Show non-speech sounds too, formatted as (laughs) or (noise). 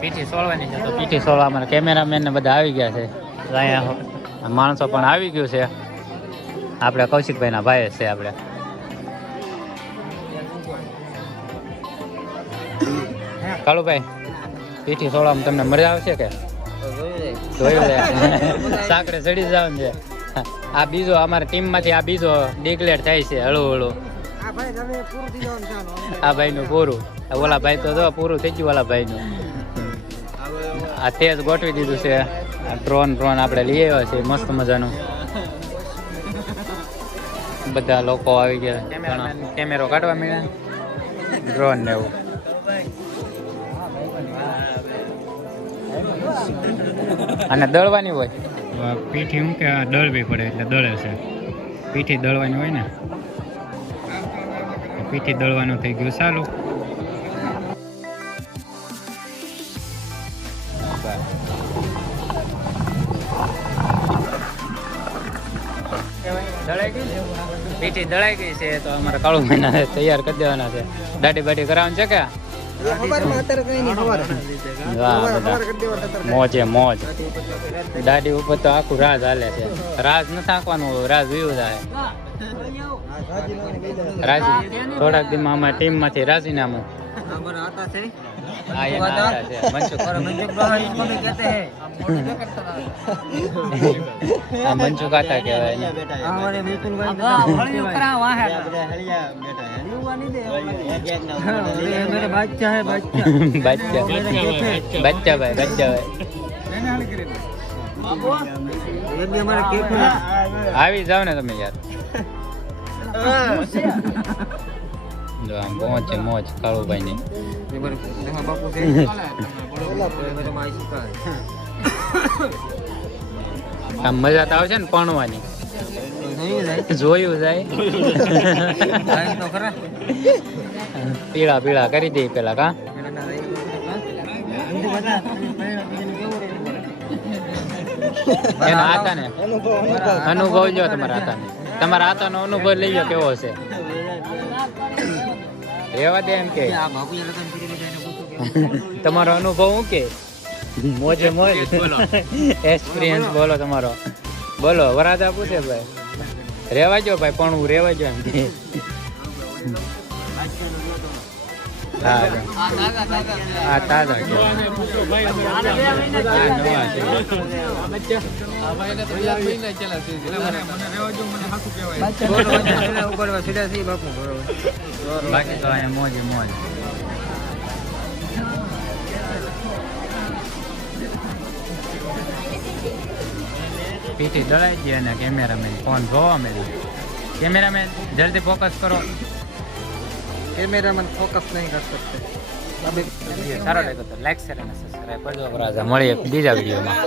પીઠી સોળવાની છે. માણસો પણ આવી ગયું છે. આપણે કૌશિકભાઈના ભાઈ છે આપણે. કાળુભાઈ, પીઠી સોળવામાં તમને મજા આવશે કે? સાંકડે ચડી જવાનું છે. આ બીજો અમારા ટીમમાંથી આ બીજો ડિક્લેર થાય છે હળવું હળવું આ ભાઈનું પૂરું. ઓલા ભાઈ તો જો પૂરું થઈ ગયું ઓલા ભાઈનું. આ તેજ ગોઠવી દીધું છે. આ ડ્રોન ડ્રોન આપણે લઈ આવ્યા છે મસ્ત મજાનું. બધા લોકો આવી ગયા. કેમેરો કાઢવા મળ્યા. ડ્રોન ને એવું. અને દળવાની હોય? પીઠી હું કે દળવી પડે એટલે દળે છે. પીઠી દળવાની હોય ને. પીઠી દળવાનું થઈ ગયું. સારું પીઠી દળાઈ ગઈ છે તો અમારા કાળુ મહિના તૈયાર કરી દેવાના છે. દાઢી બાઢી કરાવવાનું છે કે? મોજે મોજ. દાઢી ઉપર તો આખું રાજ હાલે છે. રાજ ન થાકવાનું રાજ વ્યુ જાય રાજી. થોડાક દિનમાં અમારી ટીમમાંથી રાજીનામું કહેવાય એને. બચ્ચા બચ્ચા. ભાઈ બચ્ચા ભાઈ. આવી જાવ ને તમે યાર. જો આમ છે મોજ કાળુભાઈ ની આમ મજા તો આવશે ને પણવાની (laughs) જોયું જાય? પીળા પીળા કરી દે પેલા કા એના હતા ને અનુભવ જો તમારા હતા તમારા હાથાનો અનુભવ લઈ લો, કેવો છે? રેવા દે એમ કે. તમારો અનુભવ હું કે? મોજે મોજ. એક્સપિરિયન્સ બોલો તમારો. બોલો, વરાદા પૂછે ભાઈ. રેવા જો ભાઈ, પણ હું રેવા જો એમ કે. હા બાકી તો અહીંયા મોજે મોજ પીટી દળાઈ ગયા અને કેમેરામેન ફોન જોવા મળ્યું. કેમેરામેન જલ્દી ફોકસ કરો. कैमरामैन फोकस नहीं कर सकते સારો લાગ્યો તો લાઈક શેર અને સબસ્ક્રાઈબ કરજો રાજા મળીએ બીજા વિડીયોમાં